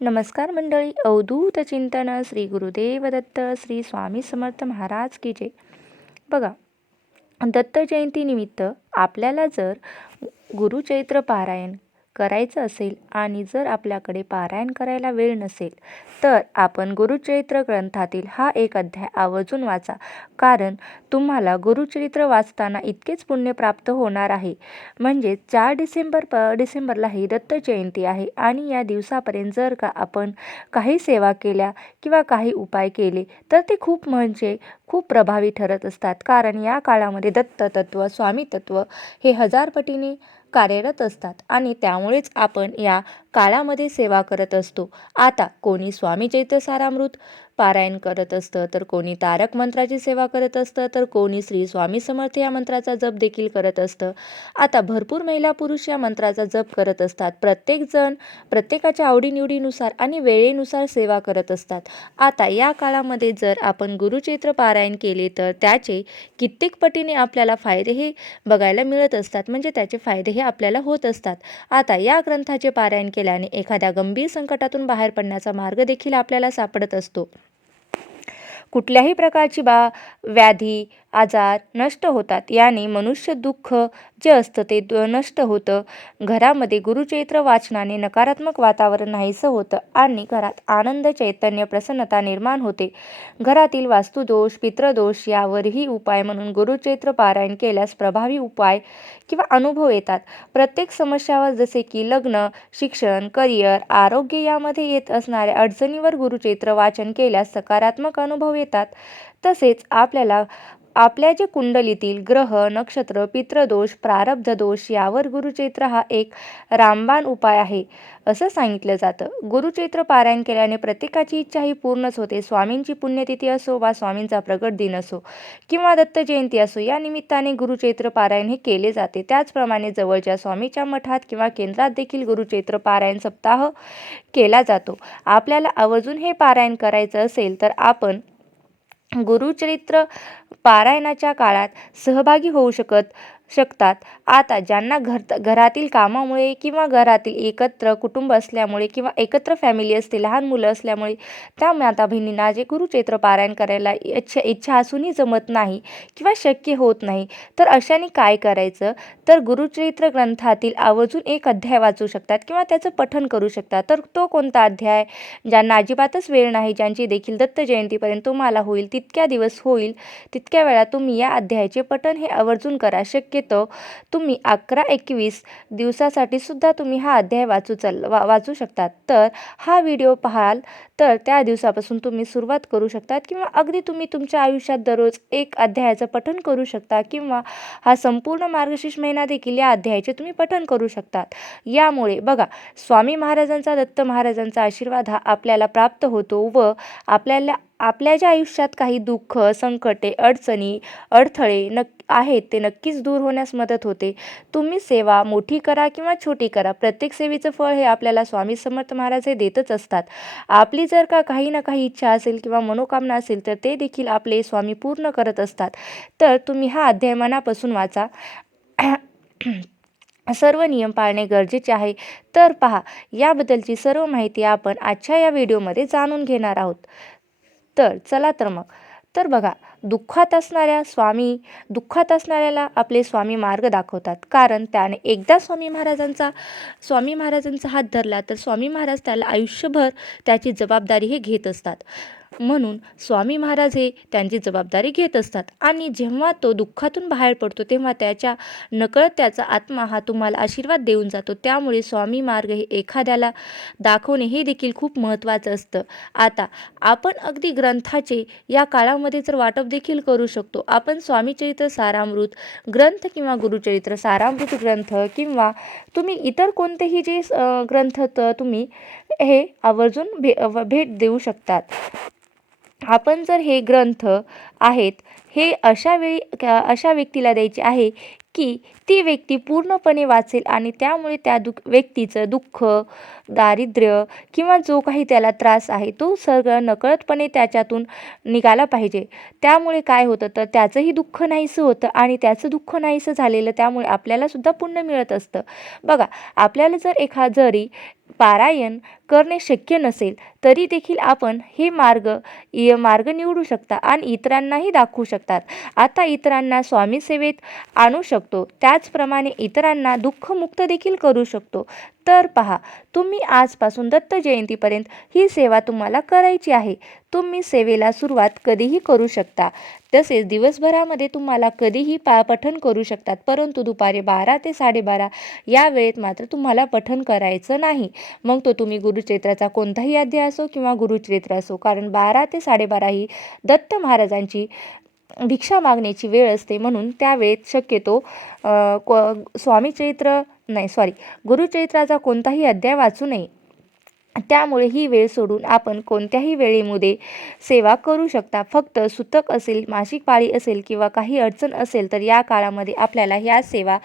नमस्कार मंडळी. अवधूत चिंतन श्री गुरुदेव दत्त श्री स्वामी समर्थ महाराज की जय. बघा, दत्त जयंतीनिमित्त आपल्याला जर गुरुचरित्र पारायण करायचं असेल आणि जर आपल्याकडे पारायण करायला वेळ नसेल तर आपण गुरुचरित्र ग्रंथातील हा एक अध्याय आवर्जून वाचा. कारण तुम्हाला गुरुचरित्र वाचताना इतकेच पुण्य प्राप्त होणार आहे. म्हणजे 4 डिसेंबरला ही दत्त जयंती आहे आणि या दिवसापर्यंत जर का आपण काही सेवा केल्या किंवा काही उपाय केले तर ते खूप प्रभावी ठरत असतात. कारण या काळामध्ये दत्त तत्व, स्वामी तत्व हे 1000 पटीने कार्यरत असतात आणि त्यामुळेच आपण या काळामध्ये सेवा करत असतो. आता कोणी स्वामी चरित्र सारामृत पारायण करत असतं, तर कोणी तारक मंत्राची सेवा करत असतं, तर कोणी श्री स्वामी समर्थ या मंत्राचा जप देखील करत असतं. आता भरपूर महिला पुरुष या मंत्राचा जप करत असतात. प्रत्येकजण प्रत्येकाच्या आवडीनिवडीनुसार आणि वेळेनुसार सेवा करत असतात. आता या काळामध्ये जर आपण गुरुचरित्र पारायण केले तर त्याचे कित्येक पटीने आपल्याला फायदे हे बघायला मिळत असतात. म्हणजे त्याचे फायदे हे आपल्याला होत असतात. आता या ग्रंथाचे पारायण केल्याने एखाद्या गंभीर संकटातून बाहेर पडण्याचा मार्ग देखील आपल्याला सापडत असतो. कुठल्याही प्रकारची व्याधी आजार नष्ट होतात. याने मनुष्य दुःख जे असतं ते नष्ट होतं. घरामध्ये गुरुचरित्र वाचनाने नकारात्मक वातावरण नाहीसं होतं आणि घरात आनंद, चैतन्य, प्रसन्नता निर्माण होते. घरातील वास्तुदोष, पितृदोष यावरही उपाय म्हणून गुरुचरित्र पारायण केल्यास प्रभावी उपाय किंवा अनुभव येतात. प्रत्येक समस्यावर जसे की लग्न, शिक्षण, करिअर, आरोग्य यामध्ये येत असणाऱ्या अडचणीवर गुरुचरित्र वाचन केल्यास सकारात्मक अनुभव येतात. तसेच आपल्या जे कुंडलीतील ग्रह, नक्षत्र, पितृदोष, प्रारब्ध दोष यावर गुरुचरित्र हा एक रामबाण उपाय आहे असं सांगितलं जातं. गुरुचरित्र पारायण केल्याने प्रत्येकाची इच्छा ही पूर्णच होते. स्वामींची पुण्यतिथी असो वा स्वामींचा प्रगट दिन असो किंवा दत्त जयंती असो, या निमित्ताने गुरुचरित्र पारायण हे केले जाते. त्याचप्रमाणे जवळच्या स्वामीच्या मठात किंवा केंद्रात देखील गुरुचरित्र पारायण सप्ताह केला जातो. आपल्याला आवर्जून हे पारायण करायचं असेल तर आपण गुरुचरित्र पारायणाच्या काळात सहभागी होऊ शकतात. आता ज्यांना घरातील कामामुळे किंवा घरातील एकत्र कुटुंब असल्यामुळे किंवा एकत्र फॅमिली असते, लहान मुलं असल्यामुळे त्या माता बहिणींना जे गुरुचरित्र पारायण करायला इच्छा असूनही जमत नाही किंवा शक्य होत नाही, तर अशाने काय करायचं, तर गुरुचरित्र ग्रंथातील आवर्जून एक अध्याय वाचू शकतात किंवा त्याचं पठण करू शकतात. तर तो कोणता अध्याय? ज्यांना अजिबातच वेळ नाही, ज्यांची देखील दत्त जयंतीपर्यंत तुम्हाला होईल तितक्या दिवस होईल तितक्या वेळा तुम्ही या अध्यायाचे पठण हे आवर्जून करा. शक्यतो तुम्ही 11-21 दिवसासाठी सुद्धा तुम्ही हा अध्याय वाचू शकतात. तर हा व्हिडिओ पाहाल तर त्या दिवसापासून तुम्ही सुरुवात करू शकतात किंवा अगदी तुम्ही तुमच्या आयुष्यात दररोज एक अध्यायाचं पठण करू शकता किंवा हा संपूर्ण मार्गशीर्ष महिना देखील या अध्यायाचे तुम्ही पठण करू शकतात. यामुळे बघा, स्वामी महाराजांचा, दत्त महाराजांचा आशीर्वाद हा आपल्याला प्राप्त होतो व आपल्या ज्या आयुष्यात काही दुःख, संकटे, अडचणी, अडथळे आहेत ते नक्कीच दूर होण्यास मदत होते. तुम्ही सेवा मोठी करा किंवा छोटी करा, प्रत्येक सेवेचं फळ हे आपल्याला स्वामी समर्थ महाराज हे देतच असतात. आपली जर का काही ना काही इच्छा असेल किंवा मनोकामना असेल तर ते देखील आपले स्वामी पूर्ण करत असतात. तर तुम्ही हा अध्याय मनापासून वाचा. सर्व नियम पाळणे गरजेचे आहे. तर पहा, याबद्दलची सर्व माहिती आपण आजच्या या व्हिडिओमध्ये जाणून घेणार आहोत. तर चला तर मग. तर बघा, दुःखात असणाऱ्याला आपले स्वामी मार्ग दाखवतात. कारण त्याने एकदा स्वामी महाराजांचा हात धरला तर स्वामी महाराज त्याला आयुष्यभर त्याची जबाबदारी हे घेत असतात. म्हणून स्वामी महाराज हे त्यांची जबाबदारी घेत असतात आणि जेव्हा तो दुःखातून बाहेर पडतो तेव्हा त्याच्या नकळत त्याचा आत्मा हा तुम्हाला आशीर्वाद देऊन जातो. त्यामुळे स्वामी मार्ग हे एखाद्याला दाखवणे हे देखील खूप महत्त्वाचं असतं. आता आपण अगदी ग्रंथाचे या काळामध्ये तर वाटप देखील करू शकतो. आपण स्वामीचरित्र सारामृत ग्रंथ किंवा गुरुचरित्र सारामृत ग्रंथ किंवा तुम्ही इतर कोणतेही जे ग्रंथ तुम्ही हे आवर्जून भेट देऊ शकतात. आपण जर हे ग्रंथ आहेत हे अशा व्यक्तीला द्यायचे आहे की ती व्यक्ती पूर्णपणे वाचेल आणि त्यामुळे त्या व्यक्तीचं दुःख, दारिद्र्य किंवा जो काही त्याला त्रास आहे तो सगळं नकळतपणे त्याच्यातून निघाला पाहिजे. त्यामुळे काय होतं तर त्याचंही दुःख नाहीसं होतं आणि त्याचं दुःख नाहीसं झालेलं त्यामुळे आपल्यालासुद्धा पुण्य मिळत असतं. बघा, आपल्याला जरी पारायण करणे शक्य नसेल तरी देखील आपण हे मार्ग निवडू शकता आणि इतरांनाही दाखवू शकतात. आता इतरांना स्वामी सेवेत आणू शकतो, त्याचप्रमाणे इतरांना दुःखमुक्त देखील करू शकतो. तर पहा, तुम्ही आजपासून दत्त जयंतीपर्यंत ही सेवा तुम्हाला करायची आहे. तुम्ही सेवेला सुरुवात कधीही करू शकता. तसेच दिवसभरामध्ये तुम्हाला कधीही पठण करू शकतात, परंतु दुपारी 12 ते 12:30 या वेळेत मात्र तुम्हाला पठण करायचं नाही. मग तो तुम्ही गुरुचरित्राचा कोणताही अध्याय असो किंवा गुरुचरित्र असो, कारण 12 ते 12:30 ही दत्त महाराजांची भिक्षा मागण्याची वेळ असते. म्हणून त्या वेळेत शक्यतो गुरुचरित्राचा कोणताही अध्याय वाचू नये. त्यामुळे ही वेळ सोडून आपण कोणत्याही वेळेमध्ये सेवा करू शकता. फक्त सुतक असेल, मासिक पाळी असेल किंवा काही अडचण असेल तर या काळामध्ये आपल्याला ह्या सेवा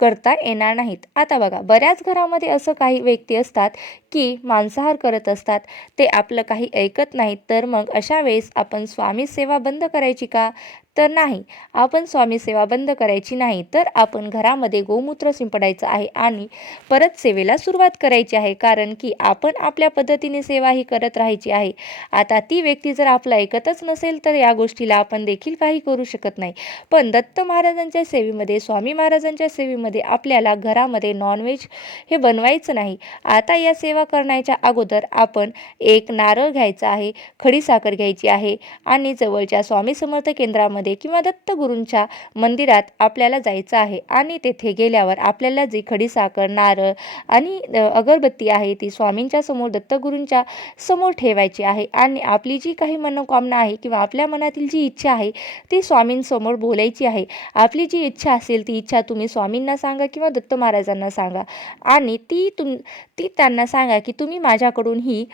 करता येणार नाहीत. आता बघा, बऱ्याच घरामध्ये असं काही व्यक्ती असतात की मांसाहार करत असतात, ते आपलं काही ऐकत नाहीत. तर मग अशा वेळेस आपण स्वामी सेवा बंद करायची का? तर नाही, आपण स्वामी सेवा बंद करायची नाही. तर आपण घरामध्ये गोमूत्र शिंपडायचं आहे आणि परत सेवेला सुरुवात करायची आहे, कारण की आपण आपल्या पद्धतीने सेवा ही करत राहायची आहे. आता ती व्यक्ती जर आपलं ऐकतच नसेल तर या गोष्टीला आपण देखील काही करू शकत नाही. पण दत्त महाराजांच्या सेवेमध्ये, स्वामी महाराजांच्या सेवेमध्ये आपल्याला घरामध्ये नॉनव्हेज हे बनवायचं नाही. आता या सेवा करण्याच्या अगोदर आपण एक नारळ घ्यायचा आहे, खडीसाखर घ्यायची आहे आणि जवळच्या स्वामी समर्थ केंद्रामध्ये किंवा दत्तगुरूंच्या मंदिरात आपल्याला जायचं आहे आणि तेथे गेल्यावर आपल्याला जी खडीसाखर, नारळ आणि अगरबत्ती आहे ती स्वामींच्या समोर, दत्तगुरूंच्या समोर ठेवायची आहे आणि आपली जी काही मनोकामना आहे किंवा आपल्या मनातील जी इच्छा आहे ती स्वामींसमोर बोलायची आहे. आपली जी इच्छा असेल ती इच्छा तुम्ही स्वामींना सांगा किंवा दत्त महाराजांना सांगा आणि ती त्यांना सांगा की तुम्ही माझ्याकडून ही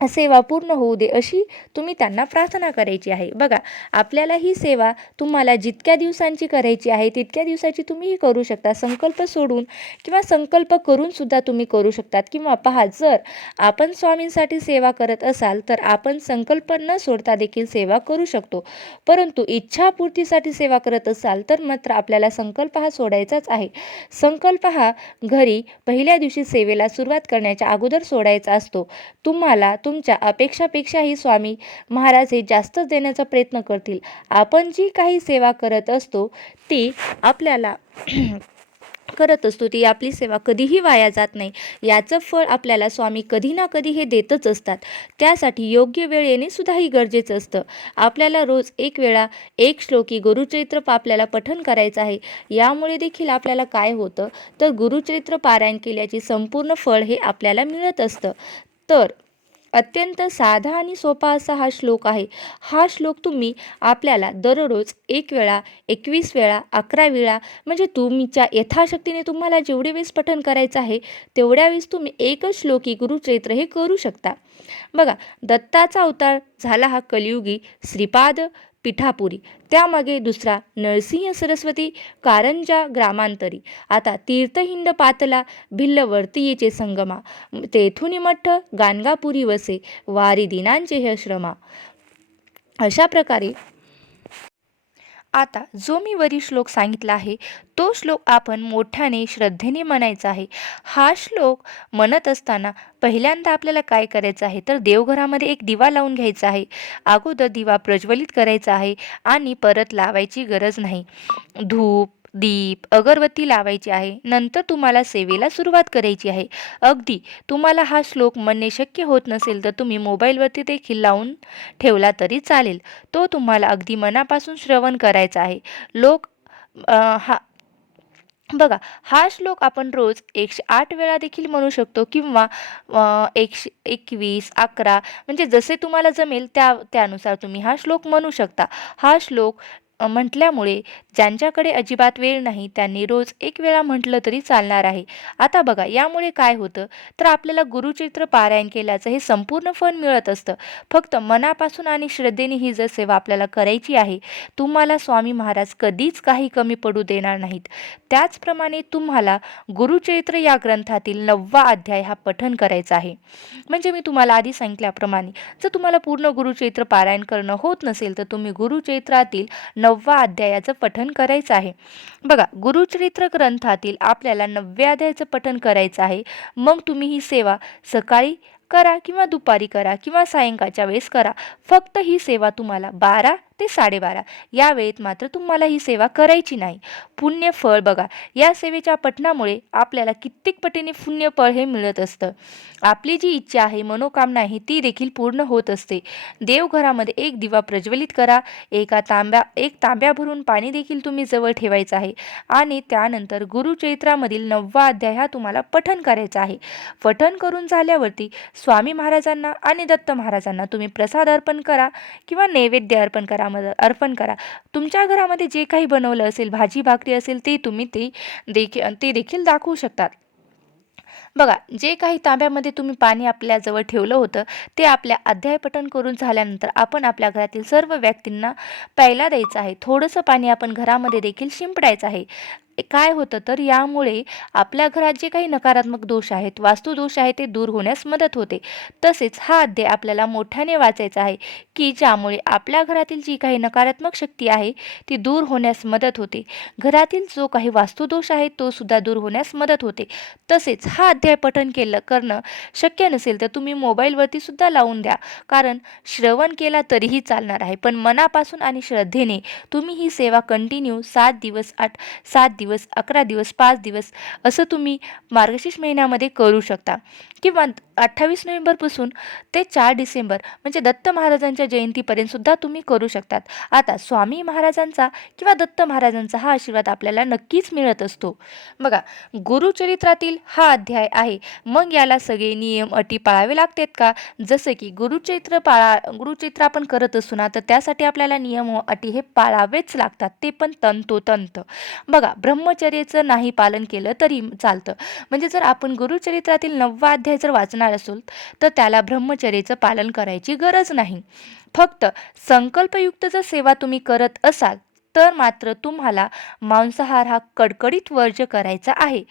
सेवा पूर्ण होऊ दे, अशी तुम्ही त्यांना प्रार्थना करायची आहे. बघा, आपल्याला ही सेवा तुम्हाला जितक्या दिवसांची करायची आहे तितक्या दिवसाची तुम्ही करू शकता. संकल्प सोडून किंवा संकल्प करून सुद्धा तुम्ही करू शकतात. किंवा पहा, जर आपण स्वामींसाठी सेवा करत असाल तर आपण संकल्प न सोडता देखील सेवा करू शकतो. परंतु इच्छापूर्तीसाठी सेवा करत असाल तर मात्र आपल्याला संकल्प हा सोडायचाच आहे. संकल्प हा घरी पहिल्या दिवशी सेवेला सुरुवात करण्याच्या अगोदर सोडायचा असतो. तुम्हाला तुमच्या अपेक्षापेक्षाही स्वामी महाराज हे जास्तच देण्याचा प्रयत्न करतील. आपण जी काही सेवा करत असतो ती आपल्याला ती आपली सेवा कधीही वाया जात नाही. याचं फळ आपल्याला स्वामी कधी ना कधी हे देतच असतात. त्यासाठी योग्य वेळ येणे सुद्धा ही गरजेचं असतं. आपल्याला रोज एक वेळा एक श्लोकी गुरुचरित्र आपल्याला पठण करायचं आहे. यामुळे देखील आपल्याला काय होतं तर गुरुचरित्र पारायण केल्याची संपूर्ण फळ हे आपल्याला मिळत असतं. तर अत्यंत साधा आणि सोपा असा हा श्लोक आहे. हा श्लोक तुम्ही आपल्याला दररोज 1 वेळा, 21 वेळा, 11 वेळा, म्हणजे तुमच्या यथाशक्तीने तुम्हाला जेवढे वेळेस पठण करायचं आहे तेवढ्या वेळेस तुम्ही एकच श्लोकी गुरुचरित्र हे करू शकता. बघा, दत्ताचा अवतार झाला हा कलियुगी श्रीपाद पिठापुरी, त्यामागे दुसरा नरसिंह सरस्वती कारंजा ग्रामांतरी. आता तीर्थहिंड पातला भिल्लवर्तीयेचे संगमा, तेथुनी मठ गाणगापुरी वसे, वारी दिनांचे हे श्रमा. अशा प्रकारे आता जो मी वरील श्लोक सांगितला आहे तो श्लोक आपण मोठ्याने श्रद्धेने म्हणायचा आहे. हा श्लोक म्हणत असताना पहिल्यांदा आपल्याला काय करायचं आहे तर देवघरामध्ये एक दिवा लावून घ्यायचा आहे. अगोदर दिवा प्रज्वलित करायचा आहे आणि परत लावायची गरज नाही. धूप, दीप, अगरबत्ती लावायची आहे. नंतर तुम्हाला सेवेला सुरुवात करायची आहे. अगदी तुम्हाला हा श्लोक म्हणणे शक्य होत नसेल तर तुम्ही मोबाईलवरती देखील लावून ठेवला तरी चालेल. तो तुम्हाला अगदी मनापासून श्रवण करायचा आहे. बघा, हा श्लोक आपण रोज 108 वेळा देखील म्हणू शकतो किंवा 121, 11, म्हणजे जसे तुम्हाला जमेल त्यानुसार तुम्ही हा श्लोक म्हणू शकता. हा श्लोक म्हटल्यामुळे ज्यांच्याकडे अजिबात वेळ नाही त्यांनी रोज एक वेळा म्हटलं तरी चालणार आहे. आता बघा यामुळे काय होतं, तर आपल्याला गुरुचरित्र पारायण केल्याचं हे संपूर्ण फळ मिळत असतं. फक्त मनापासून आणि श्रद्धेने ही जर सेवा आपल्याला करायची आहे, तुम्हाला स्वामी महाराज कधीच काही कमी पडू देणार नाहीत. त्याचप्रमाणे तुम्हाला गुरुचरित्र या ग्रंथातील 9वा अध्याय हा पठण करायचा आहे. म्हणजे मी तुम्हाला आधी सांगितल्याप्रमाणे जर तुम्हाला पूर्ण गुरुचरित्र पारायण करणं होत नसेल तर तुम्ही गुरुचरित्रातील 9वा अध्यायाचं पठण करायचं आहे. बघा गुरुचरित्र ग्रंथातील आपल्याला 9व्या अध्यायाचं पठण करायचं आहे. मग तुम्ही ही सेवा सकाळी करा किंवा दुपारी करा किंवा सायंकाळच्या वेळेस करा. फक्त ही सेवा तुम्हाला 12 ते 12:30 या वेळेत मात्र तुम्हाला ही सेवा करायची नाही. पुण्यफळ बघा, या सेवेच्या पठणामुळे आपल्याला कित्येक पटीने पुण्यफळ हे मिळत असतं. आपली जी इच्छा आहे, मनोकामना आहे ती देखील पूर्ण होत असते. देवघरामध्ये एक दिवा प्रज्वलित करा. एक तांब्या भरून पाणी देखील तुम्ही जवळ ठेवायचं आहे आणि त्यानंतर गुरुचरित्रामधील 9वा अध्याय हा तुम्हाला पठण करायचा आहे. पठण करून झाल्यावरती स्वामी महाराजांना आणि दत्त महाराजांना तुम्ही प्रसाद अर्पण करा किंवा नैवेद्य अर्पण करा. तुमच्या घरामध्ये जे काही बनवलं असेल, भाजी भाकरी असेल ते तुम्ही ते देखील दाखवू शकतात. बघा जे काही तांब्यामध्ये तुम्ही पाणी आपल्याजवळ ठेवलं होतं ते आपल्या अध्याय पठण करून झाल्यानंतर आपण आपल्या घरातील सर्व व्यक्तींना प्यायला द्यायचं आहे. थोडंसं पाणी आपण घरामध्ये देखील शिंपडायचं आहे. काय होतं तर यामुळे आपल्या घरात जे काही नकारात्मक दोष आहेत, वास्तुदोष आहे ते दूर होण्यास मदत होते. तसेच हा अध्याय आपल्याला मोठ्याने वाचायचा आहे की ज्यामुळे आपल्या घरातील जी काही नकारात्मक शक्ती आहे ती दूर होण्यास मदत होते. घरातील जो काही वास्तुदोष आहे तो सुद्धा दूर होण्यास मदत होते. तसेच हा अध्याय पठण करणं शक्य नसेल तर तुम्ही मोबाईलवरती सुद्धा लावून द्या, कारण श्रवण केला तरीही चालणार आहे. पण मनापासून आणि श्रद्धेने तुम्ही ही सेवा कंटिन्यू 7 दिवस 11 दिवस 5 दिवस असं तुम्ही मार्गशीर्ष महिन्यामध्ये करू शकता किंवा 28 नोव्हेंबरपासून ते 4 डिसेंबर म्हणजे दत्त महाराजांच्या जयंतीपर्यंत सुद्धा तुम्ही करू शकतात. आता स्वामी महाराजांचा किंवा दत्त महाराजांचा हा आशीर्वाद आपल्याला नक्कीच मिळत असतो. बघा गुरुचरित्रातील हा अध्याय आहे, मग याला सगळे नियम अटी पाळावे लागतात का? जसं की गुरुचरित्र आपण करत असू ना, तर त्यासाठी आपल्याला नियम व अटी हे पाळावेच लागतात, ते पण तंतोतंत. बघा ब्रह्मचर्याचं नाही पालन केलं तरी चालतं. म्हणजे जर आपण गुरुचरित्रातील 9वा अध्याय जर वाचणार असू तर त्याला ब्रह्मचर्याचं पालन करायची गरज नाही. फक्त संकल्पयुक्त जर सेवा तुम्ही करत असाल तर मात्र तुम्हाला मांसाहार हा कडकडीत वर्ज्य करायचा आहे.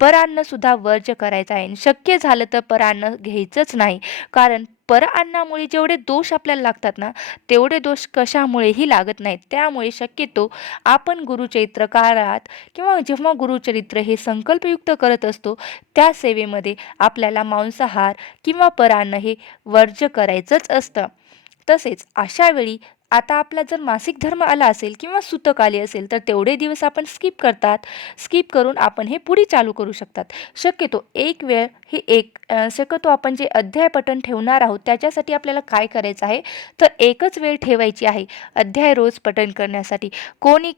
परान्न सुद्धा वर्ज्य करायचा आहे. शक्य झालं तर परान्न घ्यायचंच नाही, कारण परअन्नामुळे जेवढे दोष आपल्याला लागतात ना तेवढे दोष कशामुळेही लागत नाहीत. त्यामुळे शक्यतो आपण गुरुचरित्र काळात किंवा जेव्हा गुरुचरित्र हे संकल्पयुक्त करत असतो त्या सेवेमध्ये आपल्याला मांसाहार किंवा परान्न हे वर्ज्य करायचंच असतं. तसेच अशा वेळी आता आपला जर मासिक धर्म आला असेल किंवा सुतक आली असेल तर तेवढे दिवस आपण स्किप करून आपण हे पुढे चालू करू शकतात. शक्यतो एक वेळ ही शक्यतो आपण जे अध्याय पठण ठेवणार आहोत त्याच्यासाठी आपल्याला काय करायचं आहे तर एकच वेळ ठेवायची आहे अध्याय रोज पठण करण्यासाठी. कोणी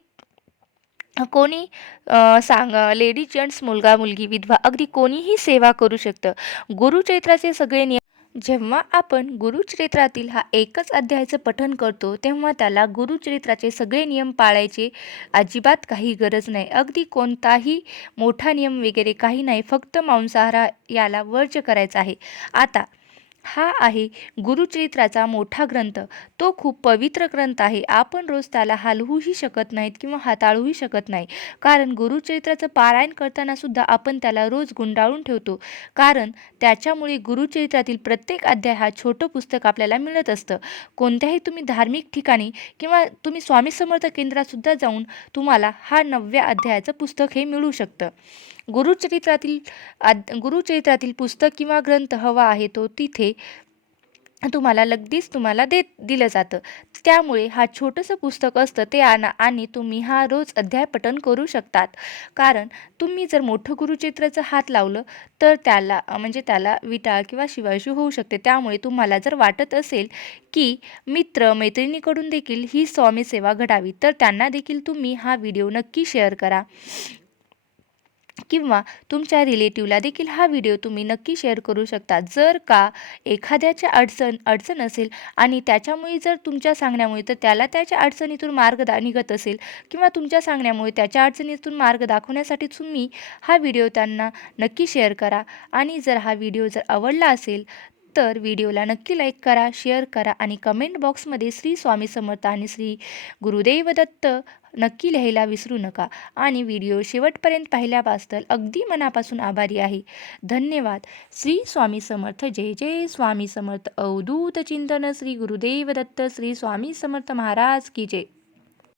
लेडीज जेंट्स, मुलगा मुलगी, विधवा अगदी कोणीही सेवा करू शकतं. गुरुचरित्राचे सगळे नियम जेव्हा आपण गुरुचरित्रातील हा एकच अध्यायाचं पठण करतो तेव्हा त्याला गुरुचरित्राचे सगळे नियम पाळायचे अजिबात काही गरज नाही. अगदी कोणताही मोठा नियम वगैरे काही नाही, फक्त मांसाहार याला वर्ज्य करायचा आहे. आता हा आहे गुरुचरित्राचा मोठा ग्रंथ. तो खूप पवित्र ग्रंथ आहे. आपण रोज त्याला हलवूही शकत नाहीत किंवा हाताळूही शकत नाही, कारण गुरुचरित्राचं पारायण करताना सुद्धा आपण त्याला रोज गुंडाळून ठेवतो, कारण त्याच्यामुळे गुरुचरित्रातील प्रत्येक अध्याय हा छोटं पुस्तक आपल्याला मिळत असतं. कोणत्याही तुम्ही धार्मिक ठिकाणी किंवा तुम्ही स्वामी समर्थ केंद्रात सुद्धा जाऊन तुम्हाला हा 9व्या अध्यायाचं पुस्तक हे मिळू शकतं. गुरुचरित्रातील पुस्तक किंवा ग्रंथ हवा आहे तो तिथे तुम्हाला दिलं जातं. त्यामुळे हा छोटंसं पुस्तक असतं ते आणि तुम्ही हा रोज अध्याय पठण करू शकतात. कारण तुम्ही जर मोठं गुरुचरित्राचं हात लावलं तर त्याला विटाळ किंवा शिवायशी होऊ शकते. त्यामुळे तुम्हाला जर वाटत असेल की मित्र मैत्रिणीकडून देखील ही स्वामी सेवा घडावी तर त्यांना देखील तुम्ही हा व्हिडिओ नक्की शेअर करा. किंवा तुमच्या रिलेटिव्हला देखील हा व्हिडिओ तुम्ही नक्की शेअर करू शकता. जर का एखाद्याची अडचण असेल आणि त्याच्यामुळे जर तुमच्या सांगण्यामुळे तर त्याला त्याच्या अडचणीतून मार्ग निघत असेल किंवा तुमच्या सांगण्यामुळे त्याच्या अडचणीतून मार्ग दाखवण्यासाठी तुम्ही हा व्हिडिओ त्यांना नक्की शेअर करा. आणि जर हा व्हिडिओ जर आवडला असेल तर व्हिडिओला नक्की लाईक करा, शेअर करा आणि कमेंट बॉक्समध्ये श्री स्वामी समर्थ आणि श्री गुरुदेव दत्त नक्की लिहायला विसरू नका. आणि व्हिडिओ शेवटपर्यंत पाहिल्याबद्दल अगदी मनापासून आभारी आहे. धन्यवाद. श्री स्वामी समर्थ. जय जय स्वामी समर्थ. अवधूत चिंतन. श्री गुरुदेव दत्त. श्री स्वामी समर्थ महाराज की जय.